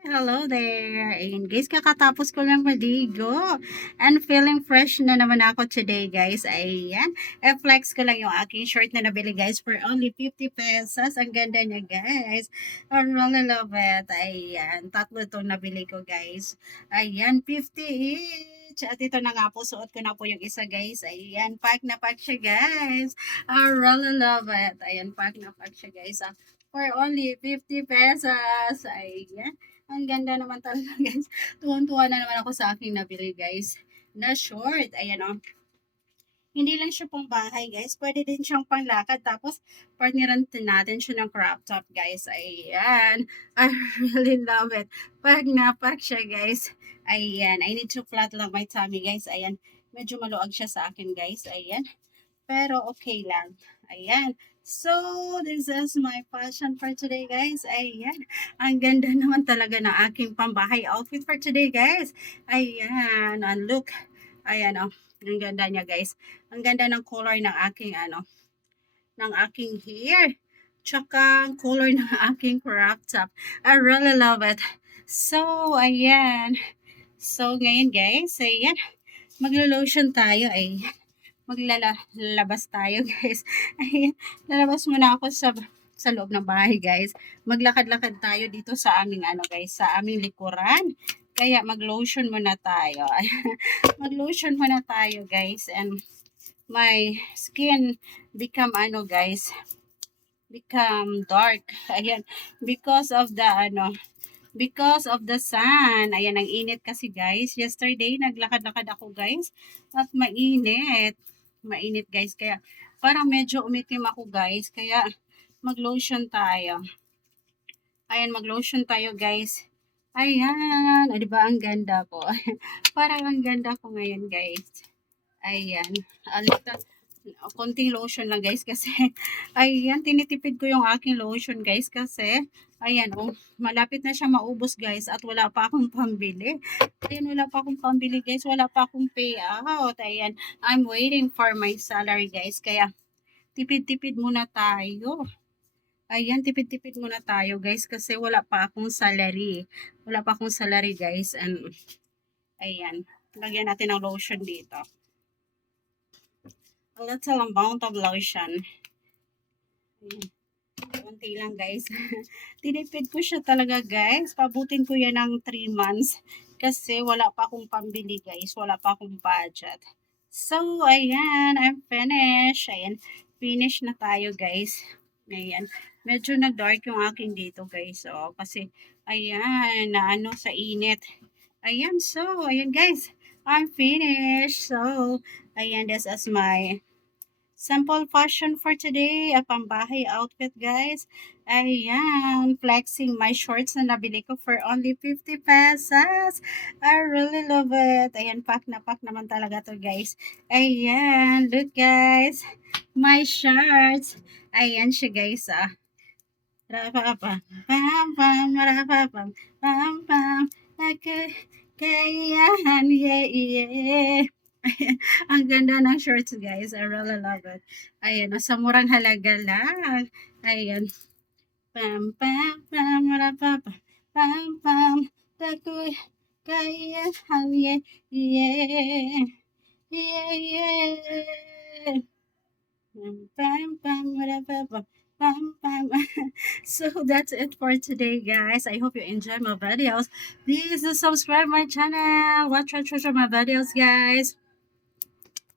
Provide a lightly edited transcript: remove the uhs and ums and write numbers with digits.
Hello there! Ayun guys, kakatapos ko lang maligo. And feeling fresh na naman ako today guys. Ayan, flex ko lang yung aking short na nabili guys for only 50 pesos. Ang ganda niya guys. I really love it. Ayan, tatlo itong nabili ko guys. Ayan, 50 each. At ito na nga po, suot ko na po yung isa guys. Ayan, pack na pack siya guys. I really love it. Ayan, pack na pack siya guys. For only 50 pesos. Ayan. Ang ganda naman talaga guys. Tuwan-tuwa na naman ako sa aking nabili guys. Na short. Ayan o. Hindi lang siya pang bahay guys. Pwede din siyang panglakad. Tapos partneran natin siya ng crop top guys. Ayan. I really love it. Pag napak siya guys. Ayan. I need to flat lang my tummy guys. Ayan. Medyo maluag siya sa akin guys. Ayan. Pero okay lang. Ayan. So, this is my fashion for today, guys. Ayan. Ang ganda naman talaga ng aking pambahay outfit for today, guys. Ayan. And look. Ayan, oh. Ang ganda niya, guys. Ang ganda ng color ng aking, ng aking hair. Tsaka ang color ng aking crop top. I really love it. So, ayan. So, ngayon, guys, ayan. Maglo-lotion tayo, ay maglalabas tayo guys. Ay, lalabas muna ako sa loob ng bahay guys. Maglakad-lakad tayo dito sa aming guys, sa aming likuran. Kaya mag-lotion muna tayo. Mag-lotion muna tayo guys, and my skin become guys, become dark. Ayan, because of the because of the sun. Ayan, ang init kasi guys. Yesterday, naglakad-lakad ako guys. At mainit. Mainit guys. Kaya parang medyo umitim ako guys. Kaya mag-lotion tayo. Ayan, mag-lotion tayo guys. Ayan. O, diba ang ganda ko? Parang ang ganda ko ngayon guys. Ayan. Konting lotion lang guys kasi ayan, tinitipid ko yung aking lotion guys kasi ayan, oh, malapit na siya maubos guys at wala pa akong pambili. Ayan, wala pa akong pambili guys, wala pa akong payout. Ayan, I'm waiting for my salary guys, kaya tipid-tipid muna tayo. Ayan, tipid-tipid muna tayo guys kasi wala pa akong salary. Wala pa akong salary guys, and ayan, lagyan natin ng lotion dito. A little amount of lotion. Ayan. Kunti lang guys. Tinipid ko siya talaga guys. Pabutin ko yan ng 3 months. Kasi wala pa akong pambili guys. Wala pa akong budget. So, ayan. I'm finished. Ayan. Finish na tayo guys. Ayan. Medyo nag-dark yung aking dito guys. So, kasi, ayan. Na sa init. Ayan. So, ayan guys. I'm finished. So, ayan. This is my simple fashion for today, a pambahay outfit guys. Ayan, flexing my shorts na nabili ko for only 50 pesos. I really love it. Ayan, pack na pack naman talaga to guys. Ayan, look guys, my shorts. Ayan siya guys Rapapam, pam pam, rapapam, pam pam, ako, kayahan, yeah, yeah. Ang ganda ng shorts guys. I really love it. Ayan, sa murang halaga lang. Ayan. Pam, pam, pam, rapapam, pam, pam, takoy, kaya, yeah, yeah, yeah, yeah. Pam, pam, pam, rapapam, pam, pam. So that's it for today, guys. I hope you enjoy my videos. Please subscribe my channel. Watch my videos, guys.